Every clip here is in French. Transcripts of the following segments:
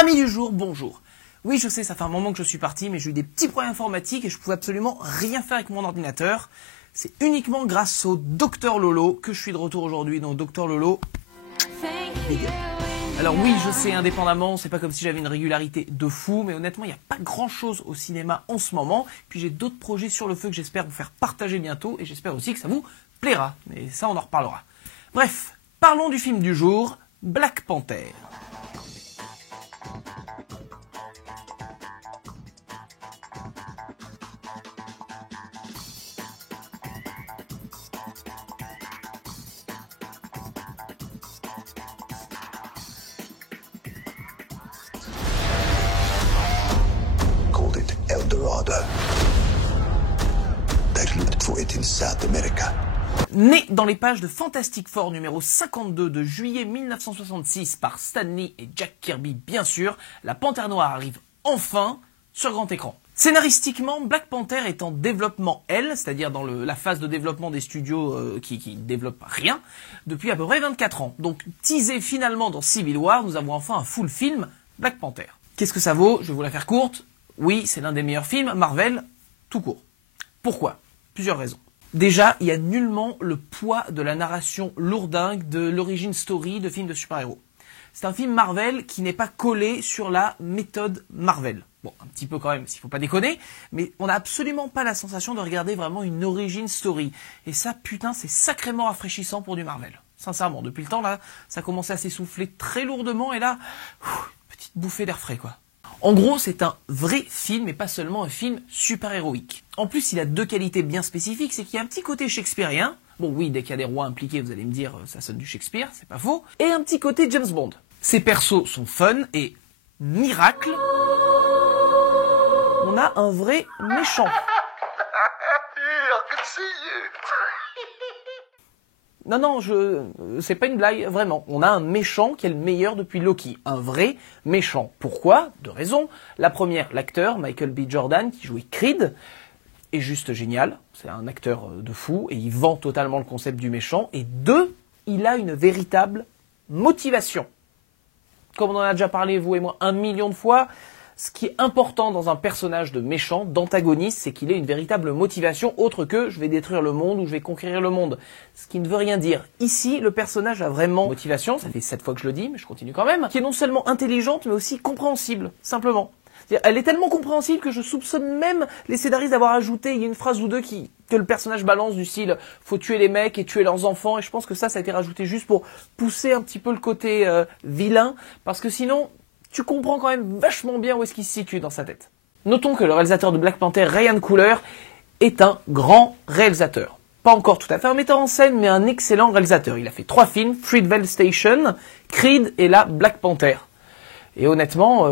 Amis du jour, bonjour. Oui, je sais, ça fait un moment que je suis parti, mais j'ai eu des petits problèmes informatiques et je pouvais absolument rien faire avec mon ordinateur. C'est uniquement grâce au Dr Lolo que je suis de retour aujourd'hui. Donc Dr Lolo, alors oui, je sais, indépendamment, c'est pas comme si j'avais une régularité de fou, mais honnêtement, il n'y a pas grand-chose au cinéma en ce moment. Puis j'ai d'autres projets sur le feu que j'espère vous faire partager bientôt, et j'espère aussi que ça vous plaira. Mais ça, on en reparlera. Bref, parlons du film du jour, Black Panther. Né dans les pages de Fantastic Four numéro 52 de juillet 1966 par Stan Lee et Jack Kirby bien sûr, la Panthère Noire arrive enfin sur grand écran. Scénaristiquement, Black Panther est en développement L, c'est-à-dire dans la phase de développement des studios qui développent rien, depuis à peu près 24 ans. Donc teasé finalement dans Civil War, nous avons enfin un full film Black Panther. Qu'est-ce que ça vaut? Je vais vous la faire courte. Oui, c'est l'un des meilleurs films Marvel, tout court. Pourquoi? Plusieurs raisons. Déjà, il y a nullement le poids de la narration lourdingue de l'origin story de films de super-héros. C'est un film Marvel qui n'est pas collé sur la méthode Marvel. Bon, un petit peu quand même, s'il faut pas déconner, mais on n'a absolument pas la sensation de regarder vraiment une origin story. Et ça, putain, c'est sacrément rafraîchissant pour du Marvel. Sincèrement, depuis le temps, là, ça commençait à s'essouffler très lourdement, et là, petite bouffée d'air frais, quoi. En gros, c'est un vrai film et pas seulement un film super-héroïque. En plus, il a deux qualités bien spécifiques, c'est qu'il y a un petit côté shakespearien. Bon oui, dès qu'il y a des rois impliqués, vous allez me dire, ça sonne du Shakespeare, c'est pas faux. Et un petit côté James Bond. Ces persos sont fun et, miracle, on a un vrai méchant. Non, c'est pas une blague, vraiment. On a un méchant qui est le meilleur depuis Loki. Un vrai méchant. Pourquoi? Deux raisons. La première, l'acteur, Michael B. Jordan, qui jouait Creed, est juste génial. C'est un acteur de fou et il vend totalement le concept du méchant. Et deux, il a une véritable motivation. Comme on en a déjà parlé, vous et moi, 1 million de fois, ce qui est important dans un personnage de méchant, d'antagoniste, c'est qu'il ait une véritable motivation autre que je vais détruire le monde ou je vais conquérir le monde. Ce qui ne veut rien dire. Ici, le personnage a vraiment motivation, ça fait 7 fois que je le dis, mais je continue quand même, qui est non seulement intelligente, mais aussi compréhensible, simplement. Elle est tellement compréhensible que je soupçonne même les scénaristes d'avoir ajouté, il y a une phrase ou deux que le personnage balance du style « faut tuer les mecs et tuer leurs enfants », et je pense que ça a été rajouté juste pour pousser un petit peu le côté vilain, parce que sinon, tu comprends quand même vachement bien où est-ce qu'il se situe dans sa tête. Notons que le réalisateur de Black Panther, Ryan Coogler, est un grand réalisateur. Pas encore tout à fait un metteur en scène, mais un excellent réalisateur. Il a fait 3 films, Fruitvale Station, Creed et là, Black Panther. Et honnêtement,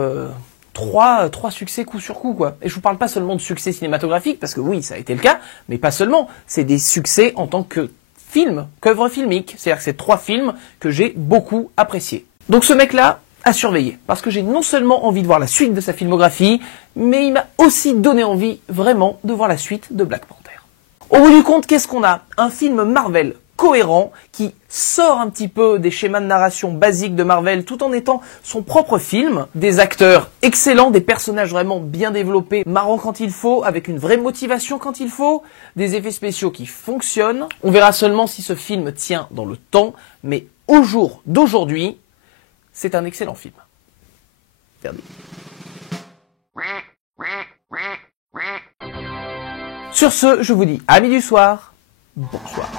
3 succès coup sur coup, quoi. Et je vous parle pas seulement de succès cinématographique, parce que oui, ça a été le cas, mais pas seulement. C'est des succès en tant que film, qu'œuvre filmique. C'est-à-dire que c'est 3 films que j'ai beaucoup appréciés. Donc ce mec-là, à surveiller, parce que j'ai non seulement envie de voir la suite de sa filmographie, mais il m'a aussi donné envie vraiment de voir la suite de Black Panther. Au bout du compte, qu'est-ce qu'on a? Un film Marvel cohérent, qui sort un petit peu des schémas de narration basiques de Marvel, tout en étant son propre film, des acteurs excellents, des personnages vraiment bien développés, marrants quand il faut, avec une vraie motivation quand il faut, des effets spéciaux qui fonctionnent. On verra seulement si ce film tient dans le temps, mais au jour d'aujourd'hui, c'est un excellent film. Verdict. Sur ce, je vous dis amis du soir, bonsoir.